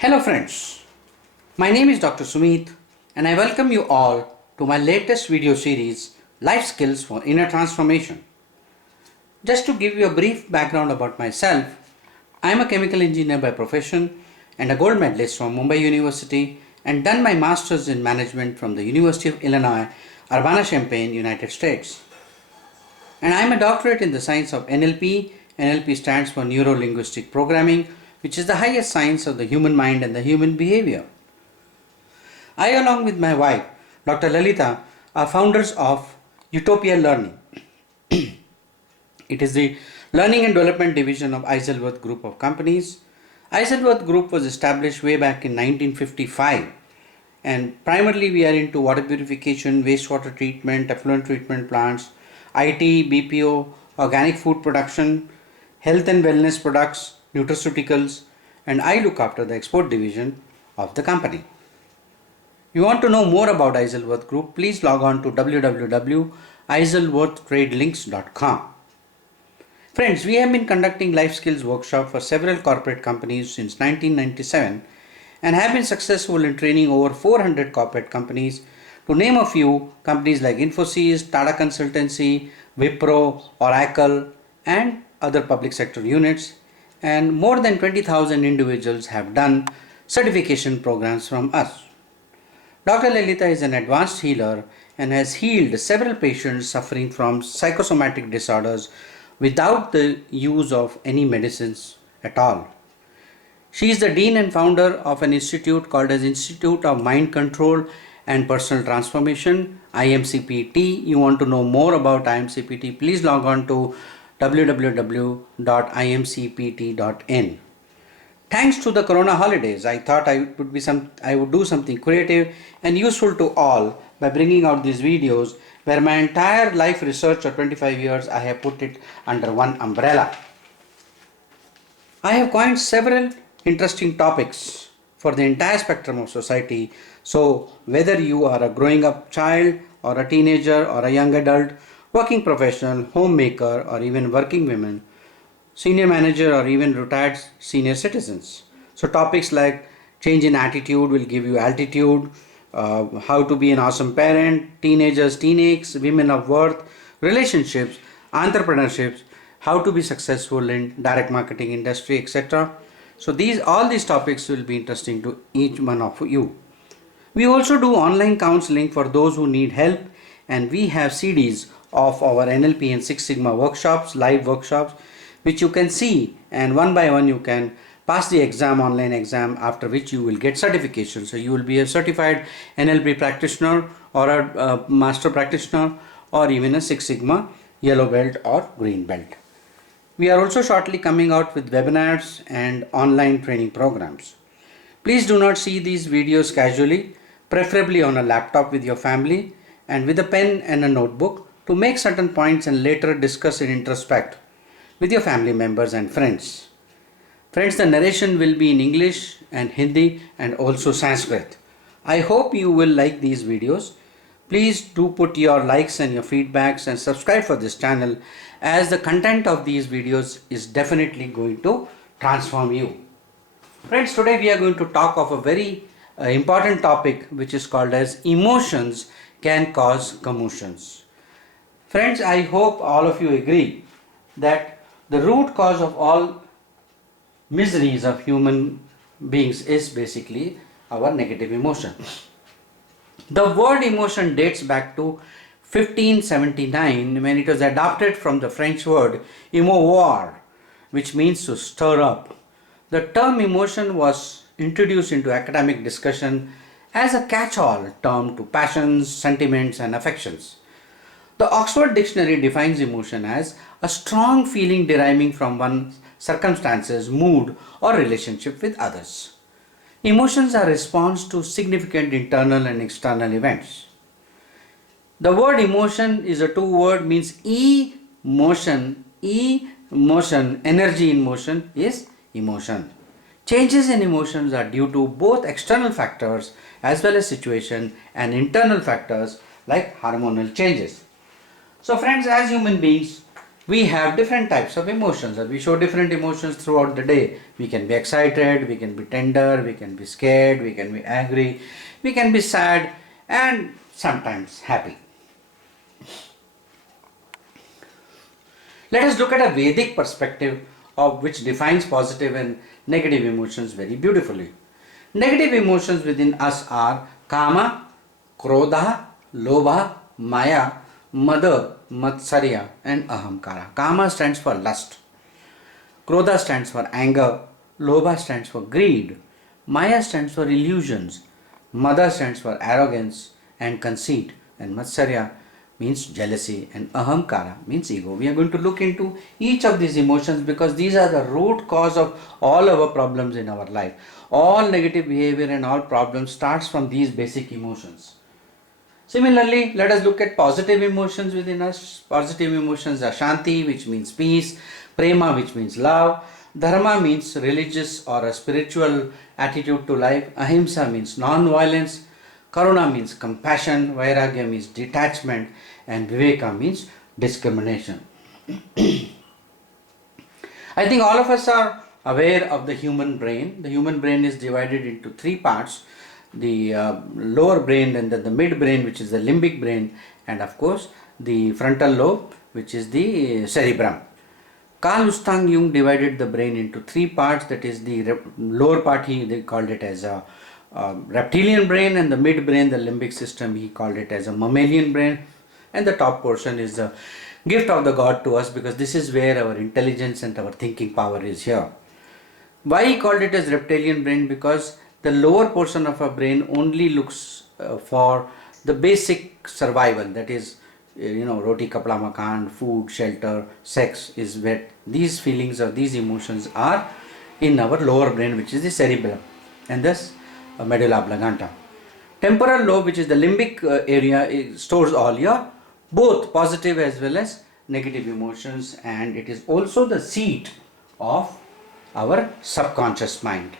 Hello friends, my name is Dr. Sumit and I welcome you all to my latest video series Life Skills for Inner Transformation. Just to give you a brief background about myself, I am a chemical engineer by profession and a gold medalist from Mumbai University and done my masters in management from the University of Illinois, Urbana-Champaign, United States. And I am a doctorate in the science of NLP. NLP stands for Neuro Linguistic Programming, which is the highest science of the human mind and the human behavior. I, along with my wife, Dr. Lalita, are founders of Utopia Learning. It is the learning and development division of Isleworth Group of Companies. Isleworth Group was established way back in 1955, and primarily we are into water purification, wastewater treatment, effluent treatment plants, IT, BPO, organic food production, health and wellness products, nutraceuticals, and I look after the export division of the company. If you want to know more about Isleworth Group, please log on to www.isleworthtradelinks.com. Friends, we have been conducting life skills workshop for several corporate companies since 1997 and have been successful in training over 400 corporate companies. To name a few, companies like Infosys, Tata Consultancy, Wipro, Oracle, and other public sector units, and more than 20,000 individuals have done certification programs from us. Dr. Lalita is an advanced healer and has healed several patients suffering from psychosomatic disorders without the use of any medicines at all. She is the dean and founder of an institute called as Institute of Mind Control and Personal Transformation, IMCPT. You want to know more about IMCPT, please log on to www.imcpt.in. Thanks to the Corona holidays, I thought I would do something creative and useful to all by bringing out these videos where my entire life research of 25 years I have put it under one umbrella. I have coined several interesting topics for the entire spectrum of society. So whether you are a growing up child or a teenager or a young adult, working professional, homemaker, or even working women, senior manager, or even retired senior citizens. So topics like change in attitude will give you altitude, how to be an awesome parent, teenagers, teenages, women of worth, relationships, entrepreneurships, how to be successful in direct marketing industry, etc. So all these topics will be interesting to each one of you. We also do online counseling for those who need help, and we have CDs of our NLP and Six Sigma workshops, live workshops, which you can see, and one by one you can pass the exam, online exam, after which you will get certification. So you will be a certified NLP practitioner or a master practitioner or even a Six Sigma yellow belt or green belt. We are also shortly coming out with webinars and online training programs. Please do not see these videos casually, preferably on a laptop with your family and with a pen and a notebook to make certain points and later discuss and introspect with your family members and friends. Friends, the narration will be in English and Hindi and also Sanskrit. I hope you will like these videos. Please do put your likes and your feedbacks and subscribe for this channel, as the content of these videos is definitely going to transform you. Friends, today we are going to talk of a very important topic which is called as emotions can cause commotions. Friends, I hope all of you agree that the root cause of all miseries of human beings is basically our negative emotion. The word emotion dates back to 1579 when it was adopted from the French word émouvoir, which means to stir up. The term emotion was introduced into academic discussion as a catch-all term to passions, sentiments, and affections. The Oxford Dictionary defines emotion as a strong feeling deriving from one's circumstances, mood, or relationship with others. Emotions are response to significant internal and external events. The word emotion is a two-word, means emotion, energy in motion is emotion. Changes in emotions are due to both external factors as well as situation and internal factors like hormonal changes. So friends, as human beings, We have different types of emotions and we show different emotions throughout the day. We can be excited, we can be tender, we can be scared, we can be angry, we can be sad and sometimes happy. Let us look at a Vedic perspective of which defines positive and negative emotions very beautifully. Negative emotions within us are kama, krodha, lobha, maya, mada, matsarya and ahamkara. Kama stands for lust. Krodha stands for anger. Lobha stands for greed. Maya stands for illusions. Mada stands for arrogance and conceit. And matsarya means jealousy and ahamkara means ego. We are going to look into each of these emotions because these are the root cause of all our problems in our life. All negative behavior and all problems starts from these basic emotions. Similarly, let us look at positive emotions within us. Positive emotions are Shanti, which means peace, Prema, which means love, Dharma means religious or a spiritual attitude to life, Ahimsa means non-violence, Karuna means compassion, Vairagya means detachment, and Viveka means discrimination. I think all of us are aware of the human brain. The human brain is divided into three parts: the lower brain and then the mid brain, which is the limbic brain, and of course the frontal lobe, which is the cerebrum. Carl Gustav Jung divided the brain into three parts, that is the lower part they called it as a reptilian brain, and the mid brain, the limbic system, he called it as a mammalian brain, and the top portion is the gift of the God to us because this is where our intelligence and our thinking power is here. Why he called it as reptilian brain? Because the lower portion of our brain only looks for the basic survival, that is roti kapda makan, food, shelter, sex, is where these feelings or these emotions are in our lower brain, which is the cerebellum and thus medulla oblongata. Temporal lobe, which is the limbic area, stores all your both positive as well as negative emotions, and it is also the seat of our subconscious mind.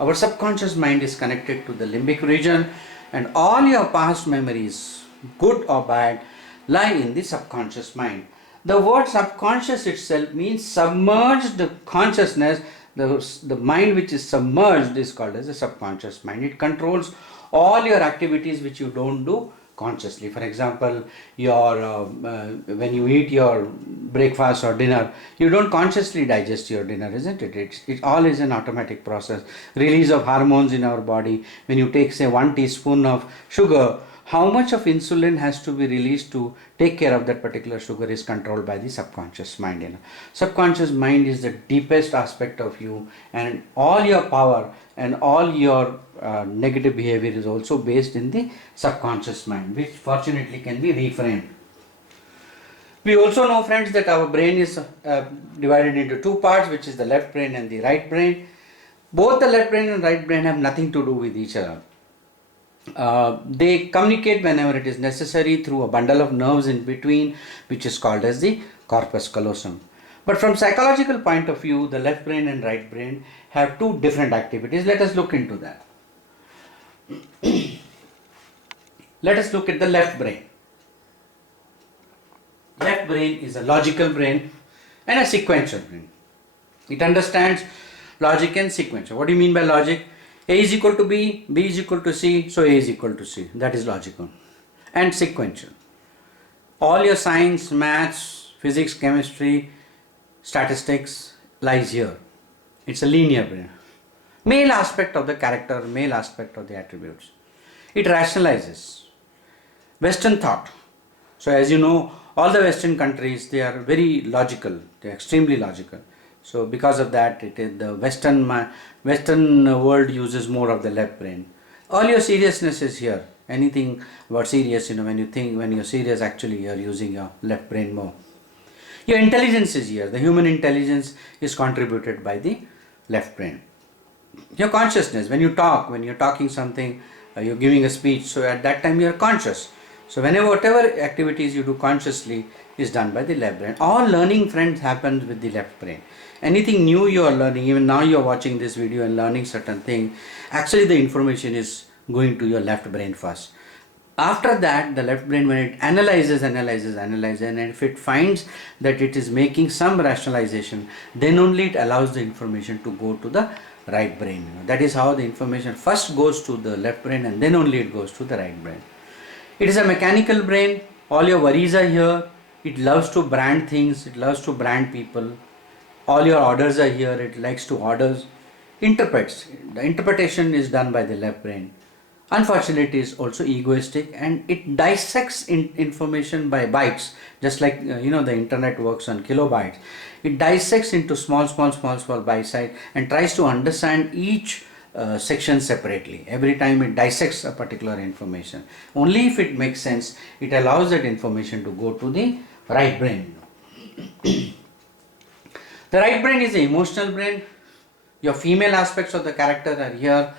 Our subconscious mind is connected to the limbic region, and all your past memories, good or bad, lie in the subconscious mind. The word subconscious itself means submerged consciousness. The mind which is submerged is called as a subconscious mind. It controls all your activities which you don't do consciously. For example, when you eat your breakfast or dinner, you don't consciously digest your dinner, isn't it? It all is an automatic process. Release of hormones in our body. When you take, say, 1 teaspoon of sugar, how much of insulin has to be released to take care of that particular sugar is controlled by the subconscious mind. Subconscious mind is the deepest aspect of you, and all your power and all your negative behavior is also based in the subconscious mind, which fortunately can be reframed. We also know, friends, that our brain is divided into two parts, which is the left brain and the right brain. Both the left brain and right brain have nothing to do with each other. They communicate whenever it is necessary through a bundle of nerves in between, which is called as the corpus callosum. But from psychological point of view, the left brain and right brain have two different activities. Let us look into that. Let us look at the left brain. Left brain is a logical brain and a sequential brain. It understands logic and sequential. What do you mean by logic? A is equal to B, B is equal to C, so A is equal to C. That is logical. And sequential. All your science, maths, physics, chemistry, statistics lies here. It's a linear brain. Male aspect of the character, male aspect of the attributes. It rationalizes. Western thought. So as you know, all the Western countries, they are very logical. They are extremely logical. So because of that, it is the Western world uses more of the left brain. All your seriousness is here. Anything about serious, when you're serious, actually you're using your left brain more. Your intelligence is here. The human intelligence is contributed by the left brain. Your consciousness, when you're talking something, you're giving a speech, so at that time you're conscious. So whatever activities you do consciously is done by the left brain. All learning, friends, happens with the left brain. Anything new you are learning, even now you are watching this video and learning certain thing, actually the information is going to your left brain first. After that, the left brain, when it analyzes, and if it finds that it is making some rationalization, then only it allows the information to go to the right brain. That is how the information first goes to the left brain and then only it goes to the right brain. It is a mechanical brain. All your worries are here. It loves to brand things. It loves to brand people. All your orders are here. It likes to orders. Interprets. The interpretation is done by the left brain. Unfortunately, it is also egoistic and it dissects information by bytes, just like the internet works on kilobytes. It dissects into small bite size and tries to understand each section separately. Every time it dissects a particular information, only if it makes sense, it allows that information to go to the right brain. The right brain is the emotional brain. Your female aspects of the character are here.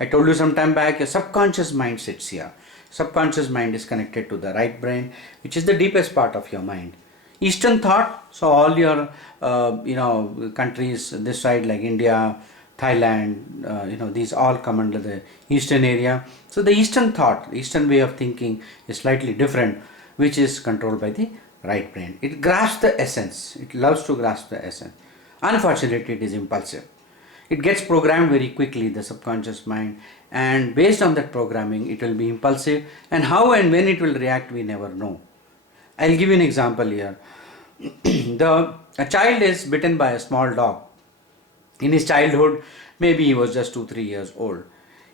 I told you some time back, your subconscious mind sits here. Subconscious mind is connected to the right brain, which is the deepest part of your mind. Eastern thought, so all your countries this side like India, Thailand, these all come under the Eastern area. So the Eastern thought, Eastern way of thinking is slightly different, which is controlled by the right brain. It grasps the essence. It loves to grasp the essence. Unfortunately, it is impulsive. It gets programmed very quickly, the subconscious mind, and based on that programming, it will be impulsive, and how and when it will react, we never know. I'll give you an example here. A child is bitten by a small dog. In his childhood, maybe he was just 2-3 years old.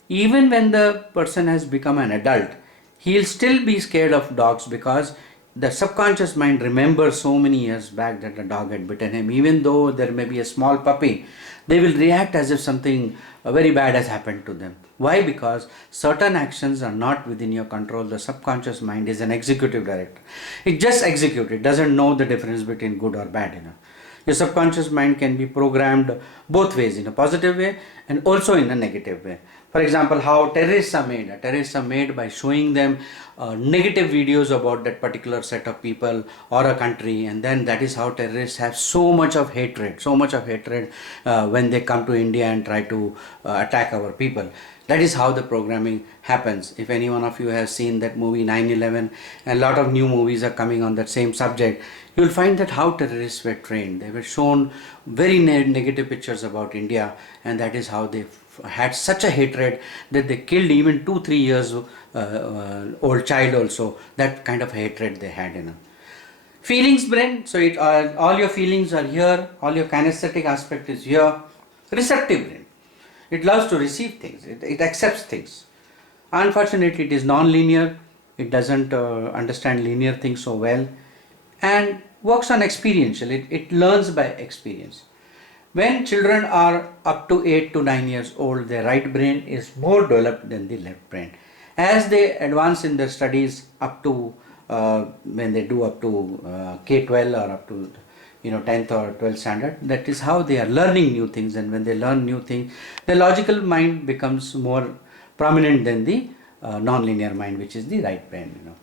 Even when the person has become an adult, he'll still be scared of dogs because the subconscious mind remembers so many years back that the dog had bitten him. Even though there may be a small puppy, they will react as if something very bad has happened to them. Why? Because certain actions are not within your control. The subconscious mind is an executive director. It just executes. It doesn't know the difference between good or bad. Your subconscious mind can be programmed both ways, in a positive way and also in a negative way. For example, how terrorists are made. Terrorists are made by showing them negative videos about that particular set of people or a country, and then that is how terrorists have so much of hatred when they come to India and try to attack our people. That is how the programming happens. If any one of you has seen that movie 9/11, and a lot of new movies are coming on that same subject, you will find that how terrorists were trained. They were shown very negative pictures about India, and that is how they had such a hatred that they killed even 2-3 years old child also. That kind of hatred they had. Feelings brain, so all your feelings are here, all your kinesthetic aspect is here. Receptive brain, it loves to receive things, it accepts things. Unfortunately, it is non-linear, it doesn't understand linear things so well, and works on experiential, it learns by experience. When children are up to 8 to 9 years old, their right brain is more developed than the left brain. As they advance in their studies up to when they do up to K-12 or up to 10th or 12th standard, that is how they are learning new things, and when they learn new things, the logical mind becomes more prominent than the non-linear mind, which is the right brain.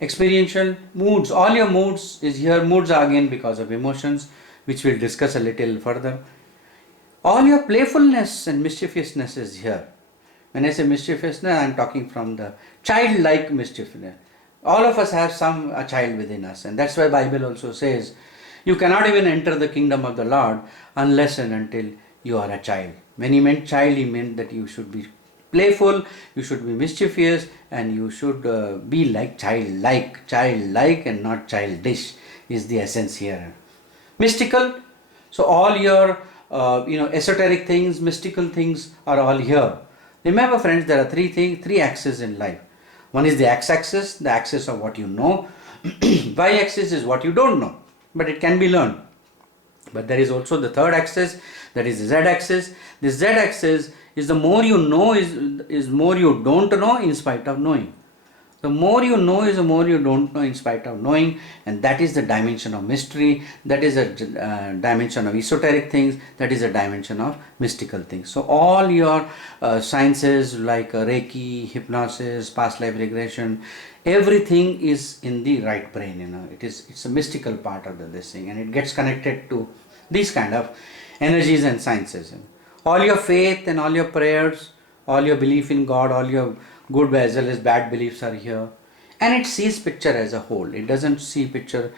Experiential, moods, all your moods is here. Moods are again because of emotions, which we'll discuss a little further. All your playfulness and mischievousness is here. When I say mischievousness, I am talking from the childlike mischievousness. All of us have a child within us, and that's why Bible also says, you cannot even enter the kingdom of the Lord unless and until you are a child. When he meant child, he meant that you should be playful, you should be mischievous, and you should be like childlike and not childish is the essence here. Mystical, so all your esoteric things, mystical things are all here. Remember friends, there are three axes in life. One is the x-axis, the axis of what you know. Y-axis is what you don't know, but it can be learned. But there is also the third axis, that is the z-axis. The z-axis is the more you know is more you don't know in spite of knowing. The more you know is the more you don't know in spite of knowing, and that is the dimension of mystery, that is a dimension of esoteric things, that is a dimension of mystical things. So all your sciences like Reiki, hypnosis, past life regression, everything is in the right brain. It's a mystical part of this thing, and it gets connected to these kind of energies and sciences. All your faith and all your prayers, all your belief in God, all your good as well as bad beliefs are here, and it sees picture as a whole. It doesn't see picture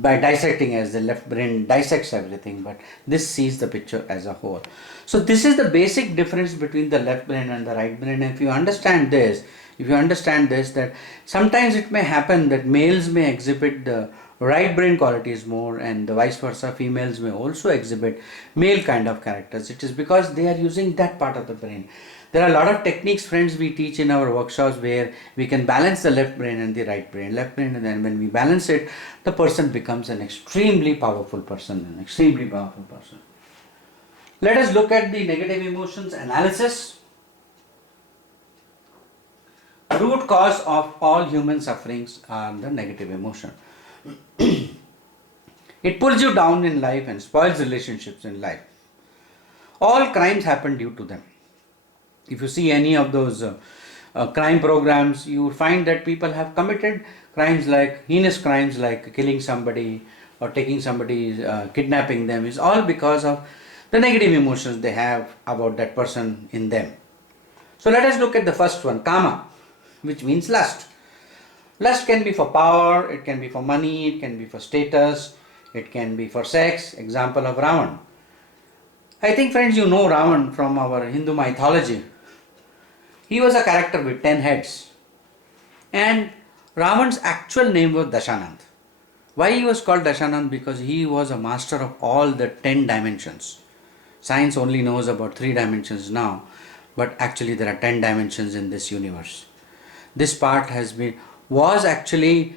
by dissecting as the left brain dissects everything, but this sees the picture as a whole. So this is the basic difference between the left brain and the right brain. And if you understand this, that sometimes it may happen that males may exhibit the right brain qualities more, and the vice versa, females may also exhibit male kind of characters. It is because they are using that part of the brain. There are a lot of techniques, friends, we teach in our workshops where we can balance the left brain and the right brain. And then when we balance it, the person becomes an extremely powerful person, Let us look at the negative emotions analysis. Root cause of all human sufferings are the negative emotion. It pulls you down in life and spoils relationships in life. All crimes happen due to them. If you see any of those crime programs, you find that people have committed crimes, like heinous crimes like killing somebody or taking somebody, kidnapping them, is all because of the negative emotions they have about that person in them. So let us look at the first one, kama, which means lust. Lust can be for power, it can be for money, it can be for status, it can be for sex. Example of Ravan. I think, friends, you know Ravan from our Hindu mythology. He was a character with 10 heads, and Ravan's actual name was Dashanand. Why he was called Dashanand? Because he was a master of all the 10 dimensions. Science only knows about 3 dimensions now, but actually there are 10 dimensions in this universe. This part was actually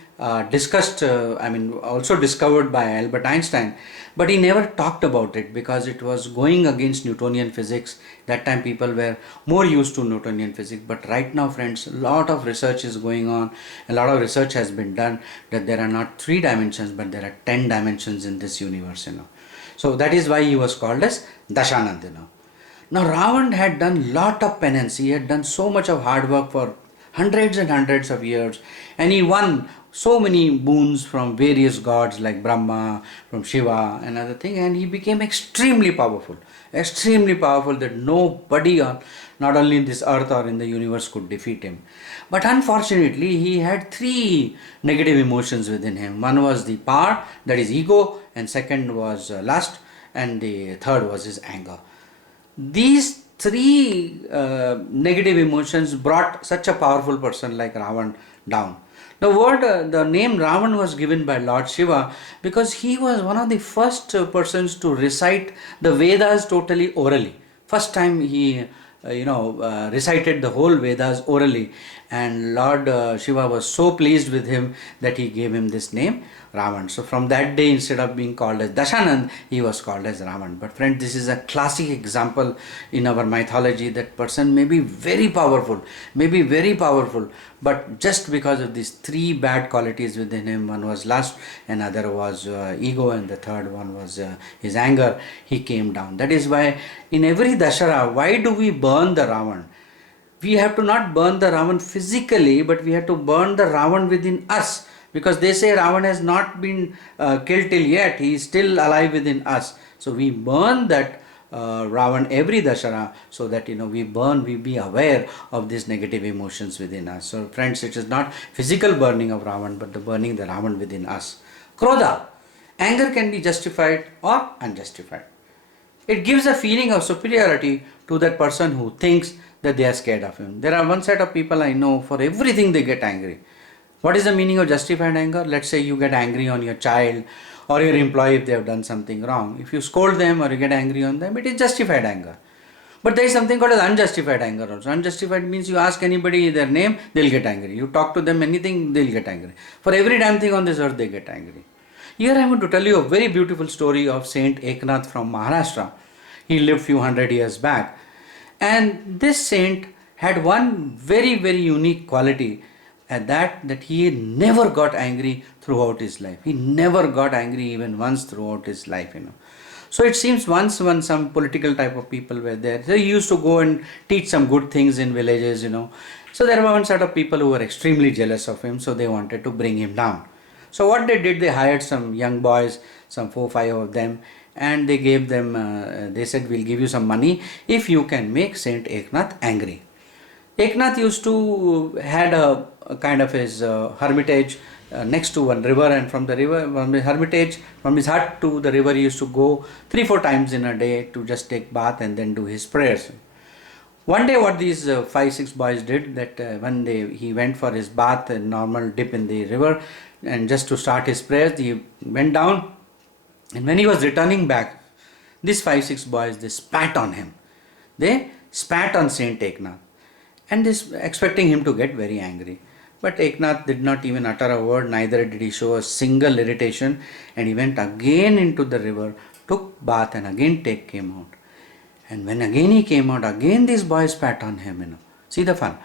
discussed, also discovered by Albert Einstein, but he never talked about it because it was going against Newtonian physics. That time people were more used to Newtonian physics, but right now, friends, a lot of research is going on. A lot of research has been done that there are not 3 dimensions, but there are 10 dimensions in this universe, So that is why he was called as Dashanand, Now Ravan had done lot of penance. He had done so much of hard work for hundreds and hundreds of years, and he won so many boons from various gods like Brahma, from Shiva and other thing, and he became extremely powerful that nobody on, not only in this earth or in the universe, could defeat him. But unfortunately, he had 3 negative emotions within him. One was the power, that is ego, and second was lust, and the third was his anger. These 3 negative emotions brought such a powerful person like Ravan down. The name Ravan was given by Lord Shiva because he was one of the first persons to recite the Vedas totally orally. First time he recited the whole Vedas orally, and Lord Shiva was so pleased with him that he gave him this name Ravan. So from that day, instead of being called as Dashanand, he was called as Ravan. But friend, this is a classic example in our mythology that person may be very powerful, but just because of these 3 bad qualities within him, one was lust, another was ego, and the third one was his anger, he came down. That is why in every Dashara, why do we burn the Ravan? We have to not burn the Ravan physically, but we have to burn the Ravan within us. Because they say Ravan has not been killed till yet, he is still alive within us. So we burn that Ravan every Dashara, so that we be aware of these negative emotions within us. So friends, it is not physical burning of Ravan, but the burning the Ravan within us. Krodha, anger can be justified or unjustified. It gives a feeling of superiority to that person who thinks that they are scared of him. There are one set of people I know, for everything they get angry. What is the meaning of justified anger? Let's say you get angry on your child or your employee if they have done something wrong. If you scold them or you get angry on them, it is justified anger. But there is something called as unjustified anger also. Unjustified means you ask anybody their name, they'll get angry. You talk to them anything, they'll get angry. For every damn thing on this earth, they get angry. Here I want to tell you a very beautiful story of Saint Eknath from Maharashtra. He lived few hundred years back. And this saint had one very, very unique quality, and that he never got angry throughout his life. He never got angry even once throughout his life, So it seems once when some political type of people were there, they used to go and teach some good things in villages, So there were one set of people who were extremely jealous of him, so they wanted to bring him down. So what they did, they hired some young boys, some 4-5 of them, and they gave them, they said, we'll give you some money if you can make Saint Eknath angry. Eknath used to had a kind of his hermitage next to one river, and from the river, from the hermitage, from his hut to the river, he used to go 3-4 times in a day to just take bath and then do his prayers. One day, what these 5-6 boys did, that when he went for his bath, a normal dip in the river, and just to start his prayers, he went down, and when he was returning back, these 5-6 boys, they spat on him. They spat on Saint Eknath, and this expecting him to get very angry. But Eknath did not even utter a word, neither did he show a single irritation, and he went again into the river, took bath, and again came out. And when again he came out, again these boys spat on him, See the fun.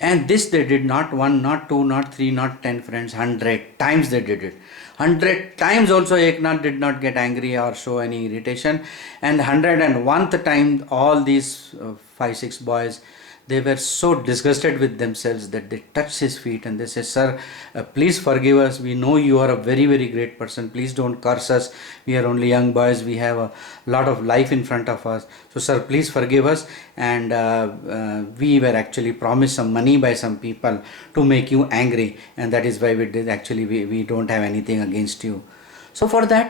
And this they did not 1, not 2, not 3, not 10 friends, 100 times they did it. 100 times also Eknath did not get angry or show any irritation. And 101th time all these 5-6 boys, they were so disgusted with themselves that they touched his feet and they said, "Sir, please forgive us. We know you are a very, very great person. Please don't curse us. We are only young boys. We have a lot of life in front of us. So, sir, please forgive us. And we were actually promised some money by some people to make you angry. And that is why we did. Actually, we don't have anything against you." So for that,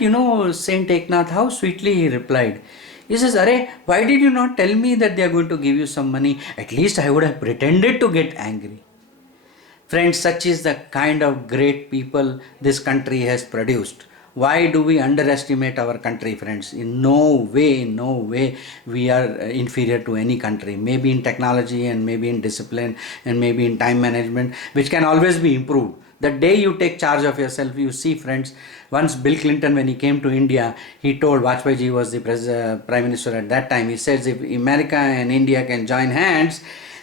Saint Eknath, how sweetly he replied. He says, "Arey, why did you not tell me that they are going to give you some money? At least I would have pretended to get angry." Friends, such is the kind of great people this country has produced. Why do we underestimate our country, friends? In no way we are inferior to any country. Maybe in technology and maybe in discipline and maybe in time management, which can always be improved. The day you take charge of yourself, you see, friends, once Bill Clinton, when he came to India, he told, Vajpayee ji was the Prime Minister at that time, he says, if America and India can join hands,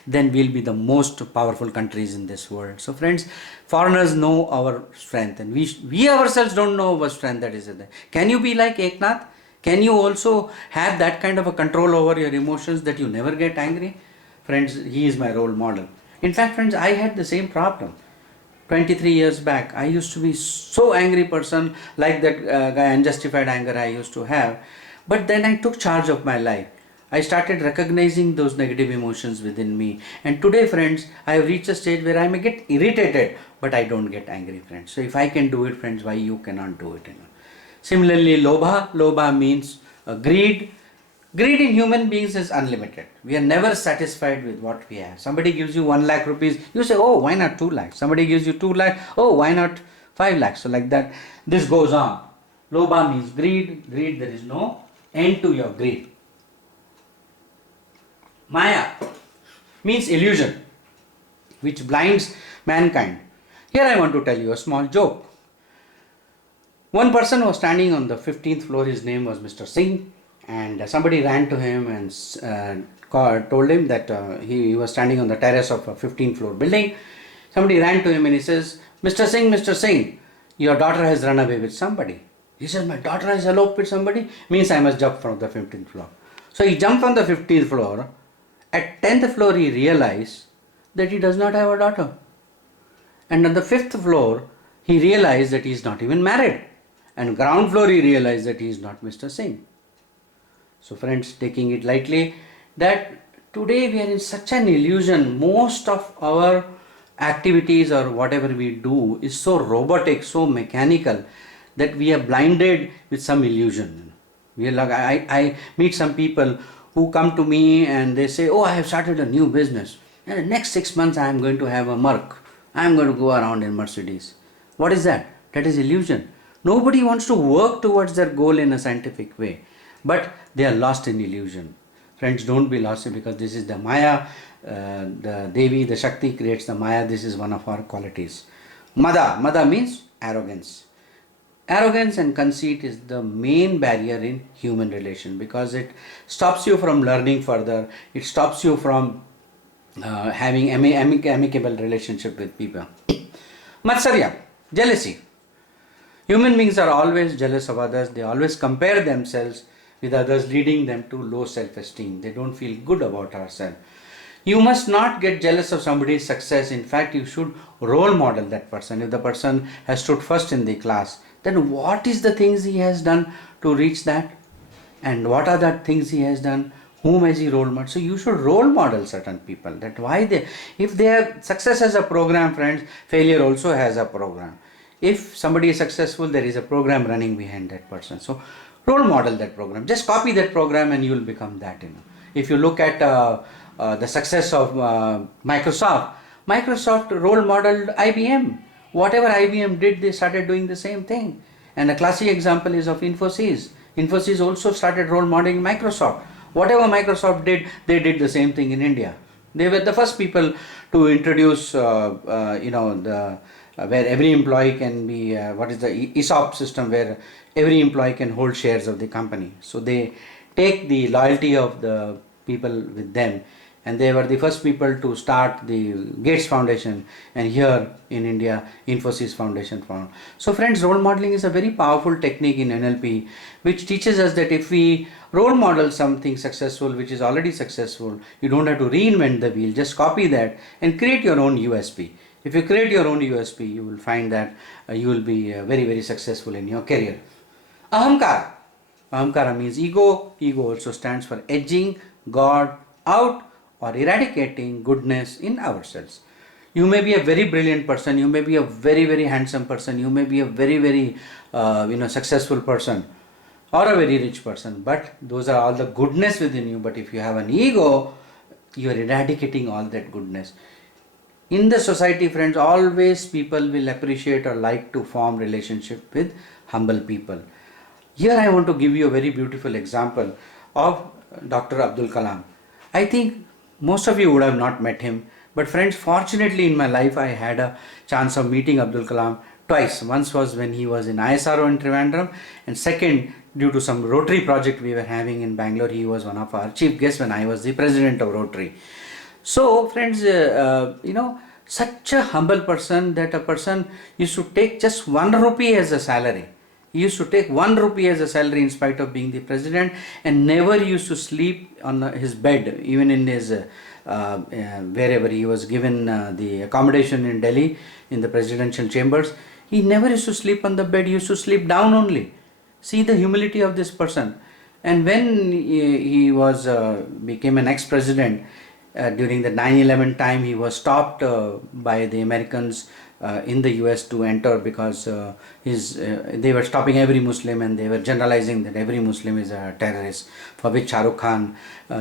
then we'll be the most powerful countries in this world. So friends, foreigners know our strength, and we ourselves don't know our strength that is there. Can you be like Eknath? Can you also have that kind of a control over your emotions that you never get angry? Friends, he is my role model. In fact, friends, I had the same problem. 23 years back, I used to be so angry person, like that guy, unjustified anger I used to have. But then I took charge of my life. I started recognizing those negative emotions within me. And today, friends, I have reached a stage where I may get irritated, but I don't get angry, friends. So if I can do it, friends, why you cannot do it? Similarly, lobha means greed. Greed in human beings is unlimited. We are never satisfied with what we have. Somebody gives you 1 lakh rupees, you say, oh, why not 2 lakhs? Somebody gives you 2 lakhs, oh, why not 5 lakhs? So like that, this goes on. Lobha means greed. Greed, there is no end to your greed. Maya means illusion, which blinds mankind. Here I want to tell you a small joke. One person was standing on the 15th floor. His name was Mr. Singh. And somebody ran to him and told him that he was standing on the terrace of a 15th floor building. Somebody ran to him and he says, Mr. Singh, your daughter has run away with somebody. He says, my daughter has eloped with somebody? Means I must jump from the 15th floor. So he jumped from the 15th floor. At 10th floor he realized that he does not have a daughter. And on the 5th floor he realized that he is not even married. And ground floor he realized that he is not Mr. Singh. So friends, taking it lightly, that today we are in such an illusion. Most of our activities or whatever we do is so robotic, so mechanical, that we are blinded with some illusion. We are like, I meet some people who come to me and they say, oh, I have started a new business. And the next 6 months I am going to have a Merc. I am going to go around in Mercedes. What is that? That is illusion. Nobody wants to work towards their goal in a scientific way. But they are lost in illusion. Friends, don't be lost, because this is the Maya. The Devi, the Shakti creates the Maya. This is one of our qualities. Mada means arrogance. Arrogance and conceit is the main barrier in human relation, because it stops you from learning further. It stops you from having amicable relationship with people. Matsarya, jealousy. Human beings are always jealous of others. They always compare themselves with others, leading them to low self-esteem. They don't feel good about ourselves. You must not get jealous of somebody's success. In fact, you should role model that person. If the person has stood first in the class, then what is the things he has done to reach that? And what are the things he has done? Whom has he role model? So you should role model certain people. That why they, if they have success as a program, friends, failure also has a program. If somebody is successful, there is a program running behind that person. So role model that program. Just copy that program and you will become that. If you look at the success of Microsoft, Microsoft role modeled IBM. Whatever IBM did, they started doing the same thing. And a classic example is of Infosys. Infosys also started role modeling Microsoft. Whatever Microsoft did, they did the same thing in India. They were the first people to introduce, where every employee can be, what is the ESOP system, where every employee can hold shares of the company. So they take the loyalty of the people with them, and they were the first people to start the Gates Foundation, and here in India, Infosys Foundation found. So friends, role modeling is a very powerful technique in NLP, which teaches us that if we role model something successful which is already successful, you don't have to reinvent the wheel, just copy that and create your own USP. If you create your own USP, you will find that you will be very, very successful in your career. Ahamkara. Ahamkara means ego. Ego also stands for edging God out or eradicating goodness in ourselves. You may be a very brilliant person, you may be a very, very handsome person, you may be a very, very successful person or a very rich person, but those are all the goodness within you. But if you have an ego, you are eradicating all that goodness. In the society, friends, always people will appreciate or like to form relationship with humble people. Here I want to give you a very beautiful example of Dr. Abdul Kalam. I think most of you would have not met him, but friends, fortunately in my life I had a chance of meeting Abdul Kalam twice. Once was when he was in ISRO in Trivandrum, and second, due to some Rotary project we were having in Bangalore, he was one of our chief guests when I was the president of Rotary. So friends, such a humble person that a person used to take just 1 rupee as a salary. He used to take 1 rupee as a salary in spite of being the president, and never used to sleep on his bed, even in his wherever he was given the accommodation in Delhi in the presidential chambers. He never used to sleep on the bed, he used to sleep down only. See the humility of this person. And when he was became an ex-president, during the 9/11 time, he was stopped by the Americans in the US to enter, because they were stopping every Muslim, and they were generalizing that every Muslim is a terrorist, for which Shah Rukh Khan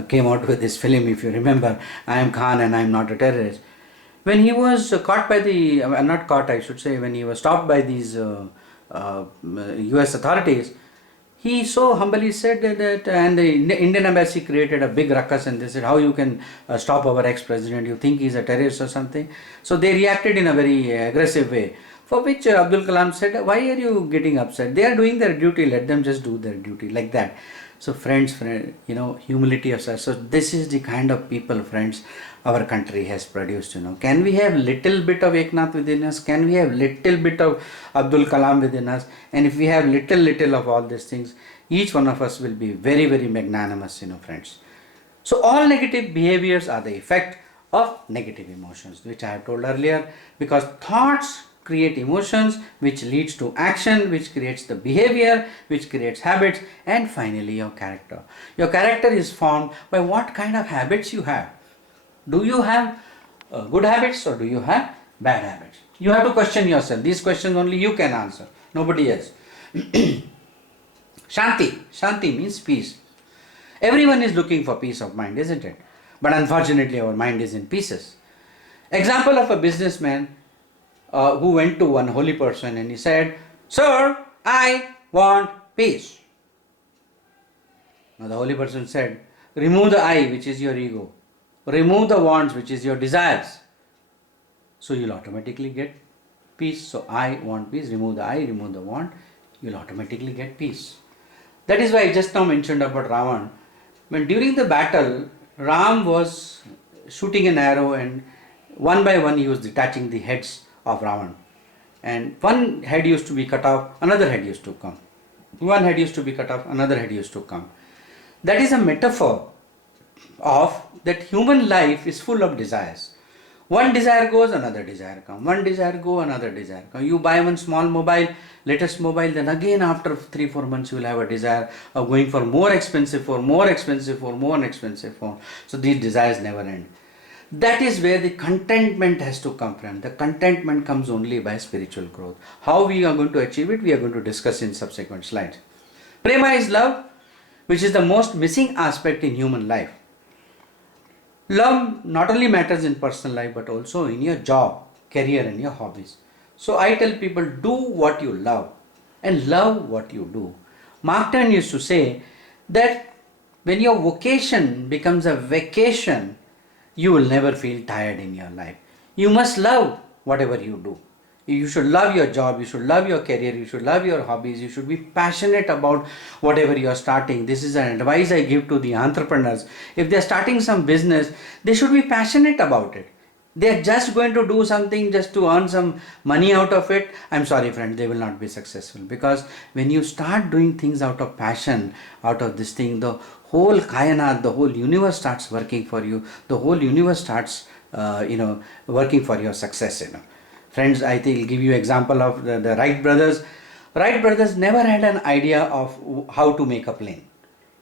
came out with this film, if you remember, I am Khan and I am not a terrorist. When he was caught by the, not caught I should say, when he was stopped by these US authorities, he so humbly said that, and the Indian embassy created a big ruckus, and they said, how you can stop our ex-president, you think he's a terrorist or something? So they reacted in a very aggressive way, for which Abdul Kalam said, why are you getting upset? They are doing their duty, let them just do their duty, like that. So friends, humility of such. So this is the kind of people, friends, our country has produced. Can we have little bit of Eknath within us? Can we have little bit of Abdul Kalam within us? And if we have little of all these things, each one of us will be very, very magnanimous, friends. So all negative behaviors are the effect of negative emotions, which I have told earlier, because thoughts create emotions, which leads to action, which creates the behavior, which creates habits, and finally your character. Your character is formed by what kind of habits you have. Do you have good habits or do you have bad habits? You have to question yourself. These questions only you can answer, nobody else. Shanti means peace. Everyone is looking for peace of mind, isn't it? But unfortunately our mind is in pieces. Example of a businessman who went to one holy person and he said, "Sir, I want peace." Now the holy person said, "Remove the I, which is your ego. Remove the wants, which is your desires. So you'll automatically get peace." So I want peace, remove the I, remove the want, you'll automatically get peace. That is why I just now mentioned about Ravan. When during the battle, Ram was shooting an arrow, and one by one he was detaching the heads of Ravan. And one head used to be cut off, another head used to come. One head used to be cut off, another head used to come. That is a metaphor of that human life is full of desires. One desire goes, another desire comes. One desire go, another desire comes. You buy one small mobile, latest mobile, then again after 3-4 months you will have a desire of going for more expensive phone, more expensive phone, more expensive phone. So these desires never end. That is where the contentment has to come from. The contentment comes only by spiritual growth. How we are going to achieve it, we are going to discuss in subsequent slides. Prema is love, which is the most missing aspect in human life. Love not only matters in personal life but also in your job, career and your hobbies. So I tell people, do what you love and love what you do. Mark Twain used to say that when your vocation becomes a vacation, you will never feel tired in your life. You must love whatever you do. You should love your job, you should love your career, you should love your hobbies, you should be passionate about whatever you are starting. This is an advice I give to the entrepreneurs. If they are starting some business, they should be passionate about it. They are just going to do something just to earn some money out of it. I'm sorry friends, they will not be successful, because when you start doing things out of passion, out of this thing, the whole kainat, the whole universe starts working for you. The whole universe starts working for your success. Friends, I think I'll give you example of the Wright brothers. Wright brothers never had an idea of how to make a plane.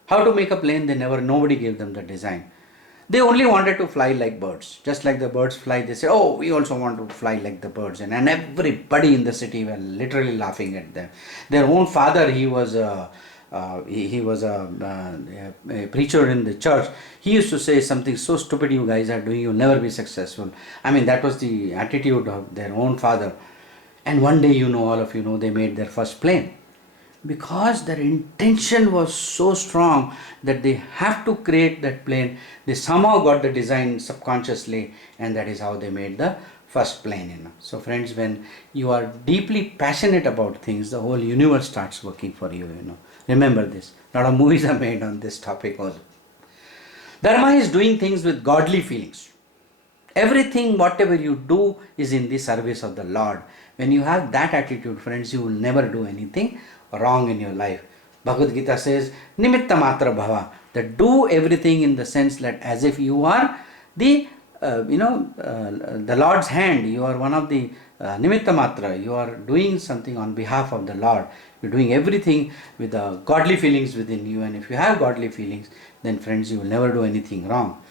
How to make a plane, nobody gave them the design. They only wanted to fly like birds. Just like the birds fly, they say, oh, we also want to fly like the birds. And everybody in the city were literally laughing at them. Their own father, he was a preacher in the church. He used to say something so stupid you guys are doing, you'll never be successful. I mean, that was the attitude of their own father. And one day, all of you know, they made their first plane. Because their intention was so strong that they have to create that plane, they somehow got the design subconsciously, and that is how they made the first plane. So friends, when you are deeply passionate about things, the whole universe starts working for you. Remember this. A lot of movies are made on this topic also. Dharma is doing things with godly feelings. Everything, whatever you do, is in the service of the Lord. When you have that attitude, friends, you will never do anything wrong in your life. Bhagavad Gita says, Nimitta Matra Bhava, that do everything in the sense that as if you are the Lord's hand, you are one of the Nimitta Matra, you are doing something on behalf of the Lord. You're doing everything with the godly feelings within you, and if you have godly feelings, then friends, you will never do anything wrong.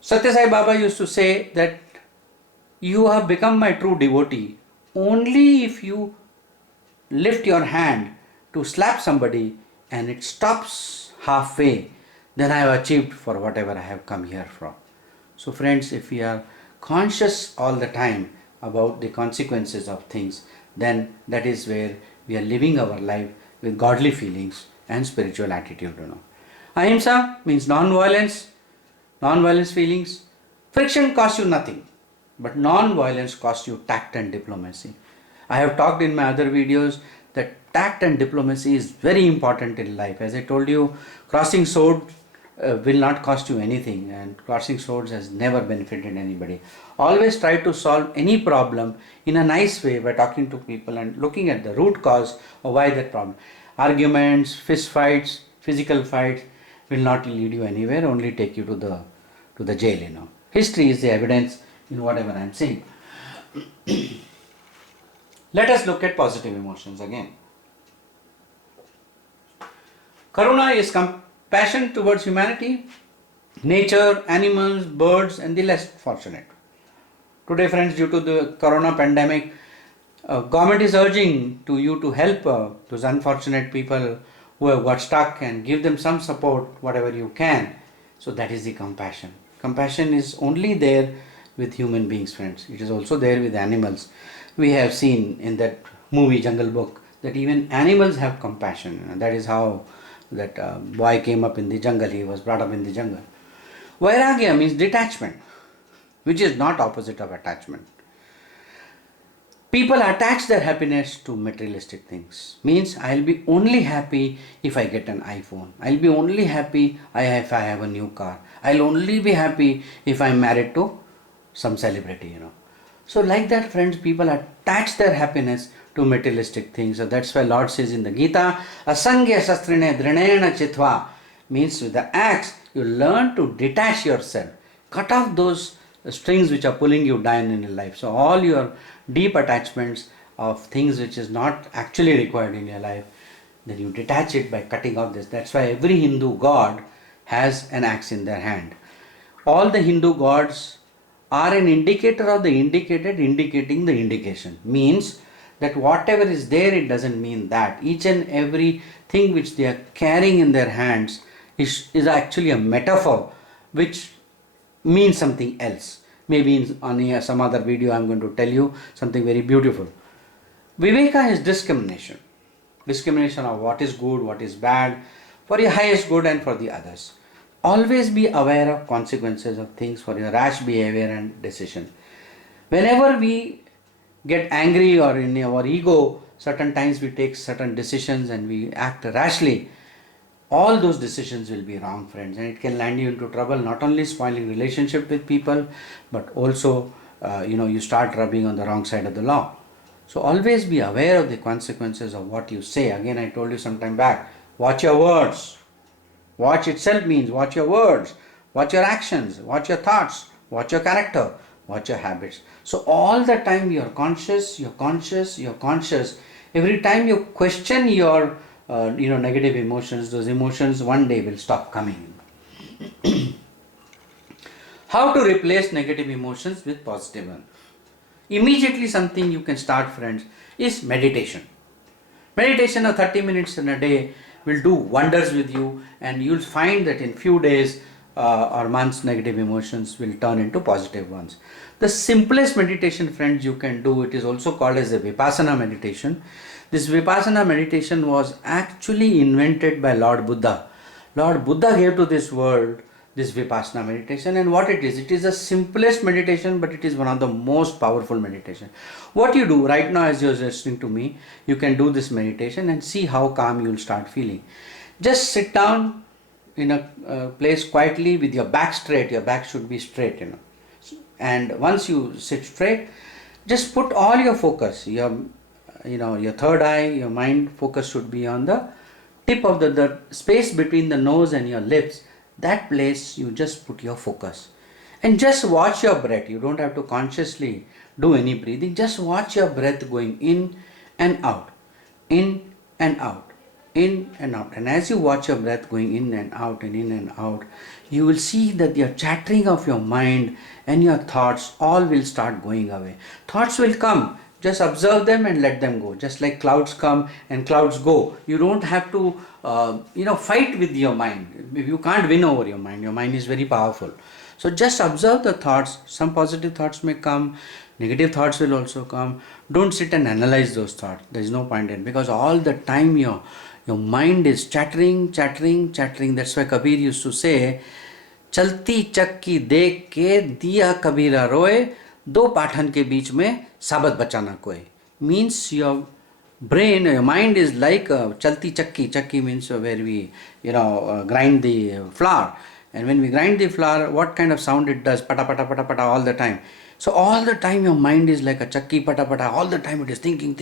Satya Sai Baba used to say that you have become my true devotee only if you lift your hand to slap somebody and it stops halfway, then I have achieved for whatever I have come here from. So friends, if we are conscious all the time about the consequences of things, then that is where we are living our life with godly feelings and spiritual attitude. Ahimsa means non-violence, non-violence feelings. Friction costs you nothing, but non-violence costs you tact and diplomacy. I have talked in my other videos that tact and diplomacy is very important in life. As I told you, crossing swords will not cost you anything, and crossing swords has never benefited anybody. Always try to solve any problem in a nice way by talking to people and looking at the root cause of why that problem. Arguments, fist fights, physical fights will not lead you anywhere, only take you to the jail. History is the evidence in whatever I am saying. Let us look at positive emotions again. Karuna is compassion towards humanity, nature, animals, birds and the less fortunate. Today friends, due to the corona pandemic, government is urging you to help those unfortunate people who have got stuck and give them some support, whatever you can. So that is the compassion. Compassion is only there with human beings, friends. It is also there with animals. We have seen in that movie Jungle Book that even animals have compassion. And that is how that boy came up in the jungle. He was brought up in the jungle. Vairagya means detachment, which is not opposite of attachment. People attach their happiness to materialistic things. Means I'll be only happy if I get an iPhone. I'll be only happy if I have a new car. I'll only be happy if I'm married to some celebrity. So like that, friends, people attach their happiness to materialistic things. So that's why Lord says in the Gita, Asangya sastrine drinena chitva, means with the axe you learn to detach yourself, cut off those strings which are pulling you down in your life. So all your deep attachments of things which is not actually required in your life, then you detach it by cutting out this. That's why every Hindu god has an axe in their hand. All the Hindu gods are an indicator of the indicated, indicating the indication. Means that whatever is there, it doesn't mean that. Each and every thing which they are carrying in their hands is actually a metaphor which means something else. Maybe on some other video I am going to tell you something very beautiful. Viveka is discrimination. Discrimination of what is good, what is bad, for your highest good and for the others. Always be aware of consequences of things for your rash behavior and decision. Whenever we get angry or in our ego, certain times we take certain decisions and we act rashly. All those decisions will be wrong, friends, and it can land you into trouble, not only spoiling relationship with people, but also you start rubbing on the wrong side of the law. So always be aware of the consequences of what you say. Again, I told you some time back, watch your words. Watch itself means watch your words, watch your actions, watch your thoughts, watch your character, watch your habits. So all the time you are conscious, you're conscious, you're conscious. Every time you question your negative emotions, those emotions one day will stop coming. How to replace negative emotions with positive ones? Immediately something you can start, friends, is meditation. Meditation of 30 minutes in a day will do wonders with you, and you'll find that in few days or months negative emotions will turn into positive ones. The simplest meditation, friends, you can do, it is also called as the Vipassana meditation. This Vipassana meditation was actually invented by Lord Buddha. Lord Buddha gave to this world this Vipassana meditation, and what it is the simplest meditation, but it is one of the most powerful meditation. What you do right now as you are listening to me, you can do this meditation and see how calm you will start feeling. Just sit down in a place quietly with your back straight. Your back should be straight, and once you sit straight, just put all your focus, your third eye, your mind focus should be on the tip of the space between the nose and your lips. That place you just put your focus and just watch your breath. You don't have to consciously do any breathing. Just watch your breath going in and out, in and out, in and out. And as you watch your breath going in and out and in and out, you will see that your chattering of your mind and your thoughts all will start going away. Thoughts will come. Just observe them and let them go. Just like clouds come and clouds go. You don't have to fight with your mind. You can't win over your mind. Your mind is very powerful. So just observe the thoughts. Some positive thoughts may come. Negative thoughts will also come. Don't sit and analyze those thoughts. There is no point in, because all the time your mind is chattering. That's why Kabir used to say, चलती चक्की देख के दिया कबीरा रोए, दो पाठन के बीच में साबत बचाना कोई. Means your brain, your mind is like a chalti chakki. Chakki means where we grind the flour, and when we grind the flour, what kind of sound it does? Pata pata pata pata all the time. So all the time your mind is like a chakki, pata pata. All the time it is thinking.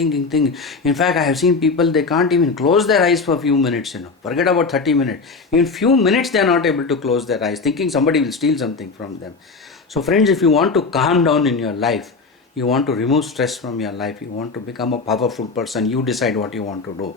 In fact, I have seen people, they can't even close their eyes for a few minutes. Forget about 30 minutes. In few minutes they are not able to close their eyes, thinking somebody will steal something from them. So friends, if you want to calm down in your life, you want to remove stress from your life, you want to become a powerful person, you decide what you want to do.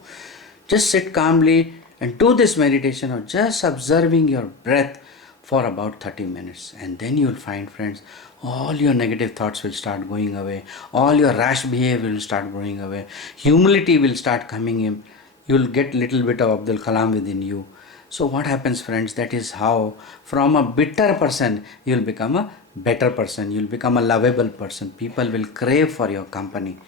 Just sit calmly and do this meditation of just observing your breath for about 30 minutes. And then you will find, friends, all your negative thoughts will start going away. All your rash behavior will start going away. Humility will start coming in. You will get little bit of Abdul Kalam within you. So what happens, friends, that is how from a bitter person you will become a better person. You will become a lovable person. People will crave for your company.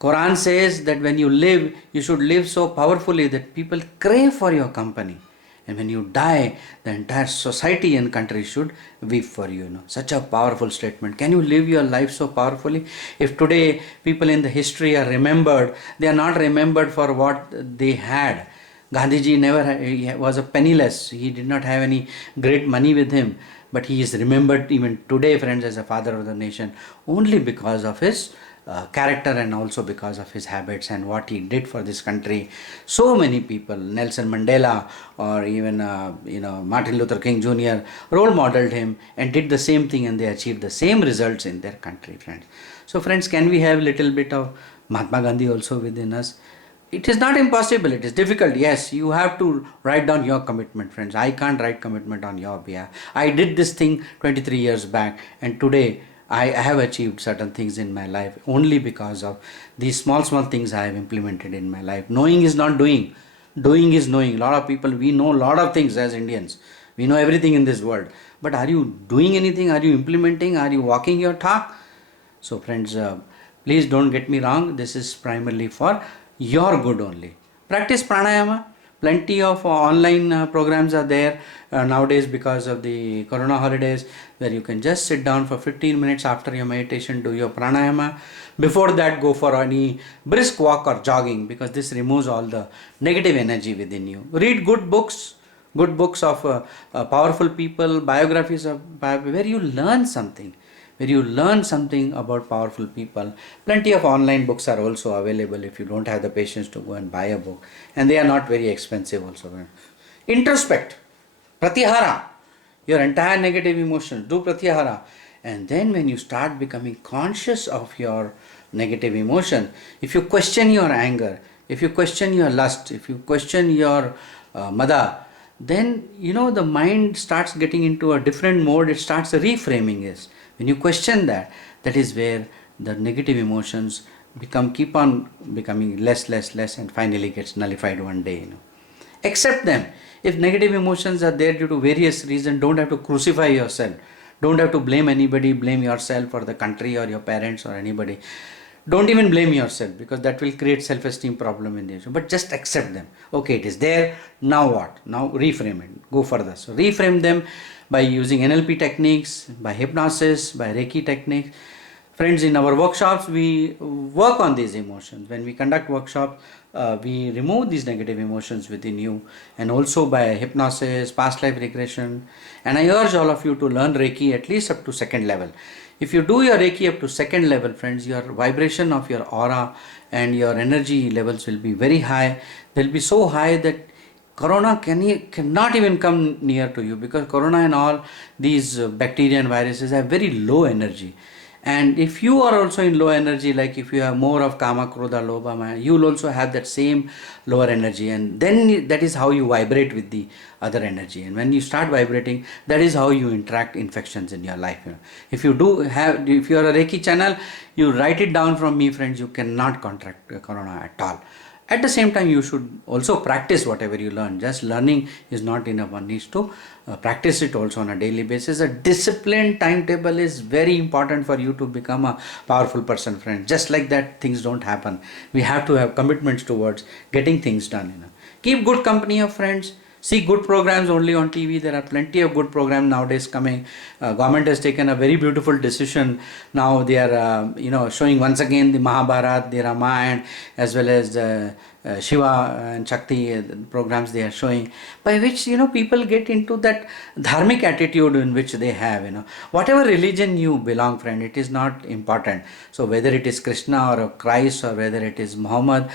Quran says that when you live, you should live so powerfully that people crave for your company. And when you die, the entire society and country should weep for you. Such a powerful statement. Can you live your life so powerfully? If today people in the history are remembered, they are not remembered for what they had. Gandhiji he was a penniless. He did not have any great money with him. But he is remembered even today, friends, as a father of the nation only because of his character and also because of his habits and what he did for this country. So many people, Nelson Mandela or even Martin Luther King Jr. role modeled him and did the same thing, and they achieved the same results in their country, friends. So friends, can we have little bit of Mahatma Gandhi also within us? It is not impossible, it is difficult. Yes, you have to write down your commitment, friends. I can't write commitment on your behalf. I did this thing 23 years back, and today I have achieved certain things in my life only because of these small things I have implemented in my life. Knowing is not doing, doing is knowing. A lot of people, we know a lot of things as Indians. We know everything in this world. But are you doing anything? Are you implementing? Are you walking your talk? So friends, please don't get me wrong. This is primarily for your good only. Practice pranayama. Plenty of online programs are there nowadays because of the corona holidays, where you can just sit down for 15 minutes after your meditation, do your pranayama. Before that, go for any brisk walk or jogging, because this removes all the negative energy within you. Read good books of powerful people, biographies of where you learn something, about powerful people. Plenty of online books are also available if you don't have the patience to go and buy a book, and they are not very expensive also. Introspect, pratyahara, your entire negative emotions, do pratyahara. And then when you start becoming conscious of your negative emotion, if you question your anger, if you question your lust, if you question your mada, then the mind starts getting into a different mode. It starts reframing this. When you question that, that is where the negative emotions keep on becoming less, and finally gets nullified one day. Accept them. If negative emotions are there due to various reasons, don't have to crucify yourself. Don't have to blame anybody. Blame yourself or the country or your parents or anybody. Don't even blame yourself, because that will create self-esteem problem in the issue. But just accept them. Okay, it is there. Now what? Now reframe it. Go further. So reframe them by using NLP techniques, by hypnosis, by Reiki techniques. Friends, in our workshops, we work on these emotions. When we conduct workshops, we remove these negative emotions within you, and also by hypnosis, past life regression. And I urge all of you to learn Reiki at least up to second level. If you do your Reiki up to second level, friends, your vibration of your aura and your energy levels will be very high. They'll be so high that corona cannot even come near to you, because corona and all these bacteria and viruses have very low energy. And if you are also in low energy, like if you have more of kama, krodha, lobha, maya, you will also have that same lower energy, and then that is how you vibrate with the other energy. And when you start vibrating, that is how you interact infections in your life. If you are a Reiki channel, you write it down from me, friends, you cannot contract corona at all. At the same time, you should also practice whatever you learn. Just learning is not enough. One needs to practice it also on a daily basis. A disciplined timetable is very important for you to become a powerful person, friend. Just like that, things don't happen. We have to have commitments towards getting things done. Keep good company of friends. See good programs only on TV. There are plenty of good programs nowadays coming. Government has taken a very beautiful decision. Now they are, showing once again the Mahabharata, the Ramayana, as well as Shiva and Shakti programs they are showing, by which people get into that dharmic attitude in which they have. Whatever religion you belong, friend, it is not important. So whether it is Krishna or Christ or whether it is Muhammad,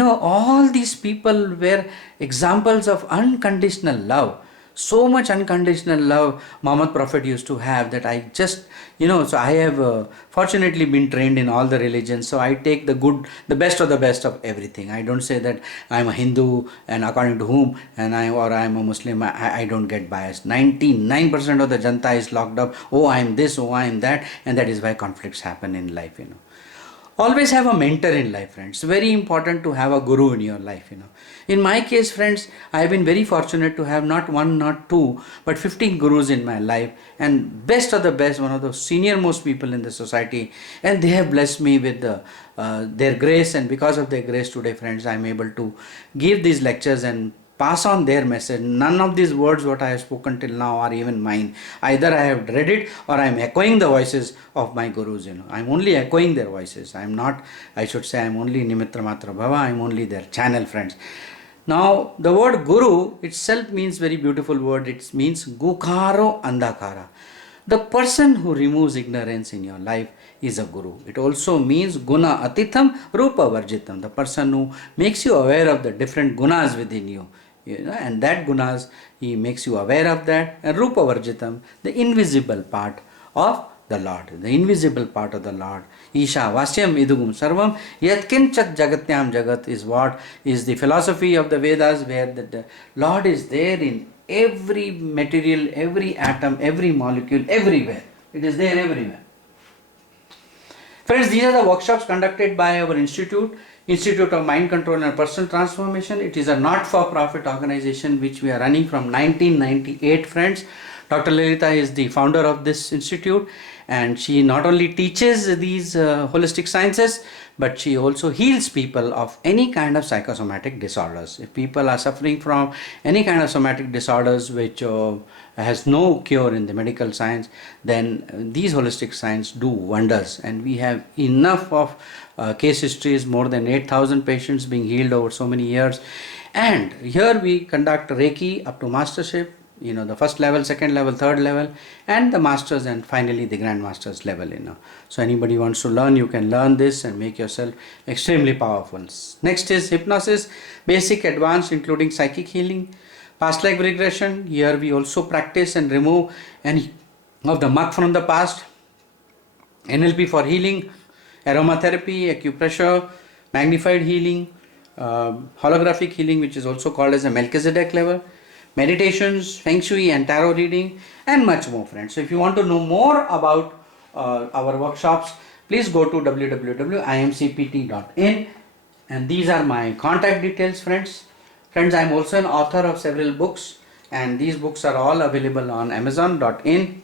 all these people were examples of unconditional love. So much unconditional love Muhammad Prophet used to have, that I just, so I have fortunately been trained in all the religions. So I take the best of everything. I don't say that I'm a Hindu and according to whom, and I'm a Muslim. I don't get biased. 99% of the Janta is locked up. Oh, I'm this, oh, I'm that. And that is why conflicts happen in life, Always have a mentor in life, friends. It's very important to have a guru in your life, In my case, friends, I have been very fortunate to have not one, not two, but 15 gurus in my life, and best of the best, one of the senior most people in the society, and they have blessed me with their grace, and because of their grace today, friends, I am able to give these lectures and pass on their message. None of these words what I have spoken till now are even mine. Either I have read it or I am echoing the voices of my gurus. I am only echoing their voices. I am only Nimitra Matra Bhava. I am only their channel, friends. Now the word guru itself means very beautiful word. It means Gukaro Andhakara. The person who removes ignorance in your life is a guru. It also means guna atitham rupa varjitam, the person who makes you aware of the different gunas within you. And that gunas, he makes you aware of that. And rupa varjitam, the invisible part of the Lord, the invisible part of the Lord. Isha Vasyam Idugum Sarvam Yatkinchat Jagatyam Jagat is what is the philosophy of the Vedas, where the Lord is there in every material, every atom, every molecule, everywhere. It is there everywhere. Friends, these are the workshops conducted by our Institute of Mind Control and Personal Transformation. It is a not-for-profit organization which we are running from 1998, friends. Dr. Lalita is the founder of this institute, and she not only teaches these holistic sciences, but she also heals people of any kind of psychosomatic disorders. If people are suffering from any kind of somatic disorders which has no cure in the medical science, then these holistic science do wonders, and we have enough of case histories, more than 8,000 patients being healed over so many years. And here we conduct Reiki up to mastership, the first level, second level, third level, and the masters, and finally the grandmasters level. So anybody wants to learn, you can learn this and make yourself extremely powerful. Next is hypnosis, basic, advanced, including psychic healing, past life regression. Here we also practice and remove any of the muck from the past. NLP for healing, aromatherapy, acupressure, magnified healing, holographic healing, which is also called as a Melchizedek level, meditations, feng shui and tarot reading, and much more, friends. So if you want to know more about our workshops, please go to www.imcpt.in, and these are my contact details, friends. I am also an author of several books, and these books are all available on amazon.in.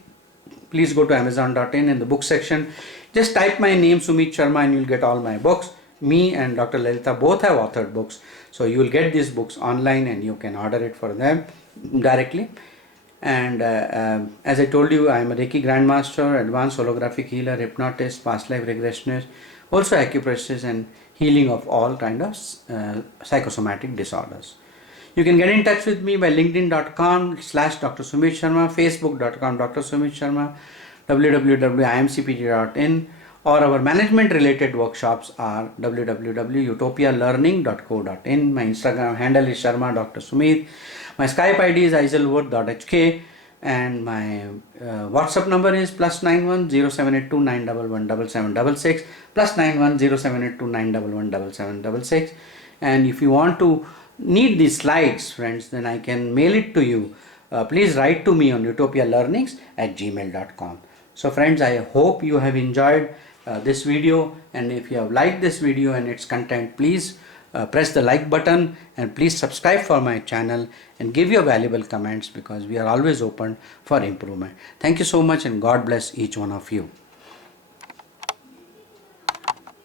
Please go to amazon.in, in the book section. Just type my name, Sumit Sharma, and you'll get all my books. Me and Dr. Lalita both have authored books, so you will get these books online and you can order it for them directly. And as I told you, I am a Reiki Grandmaster, Advanced Holographic Healer, Hypnotist, Past Life Regressionist, also acupressure and healing of all kind of psychosomatic disorders. You can get in touch with me by linkedin.com/Dr. Sumit Sharma, facebook.com Dr. Sumit Sharma, www.imcpt.in, or our management related workshops are www.utopialearning.co.in. My Instagram handle is Sharma Dr. Sumit. My Skype ID is iselwood.hk, and my WhatsApp number is +91 0782 911 7766, +91 0782 911 7766. And if you want to need these slides, friends, then I can mail it to you. Please write to me on utopialearnings@gmail.com. So friends, I hope you have enjoyed this video, and if you have liked this video and its content, please press the like button, and please subscribe for my channel and give your valuable comments, because we are always open for improvement. Thank you so much, and God bless each one of you.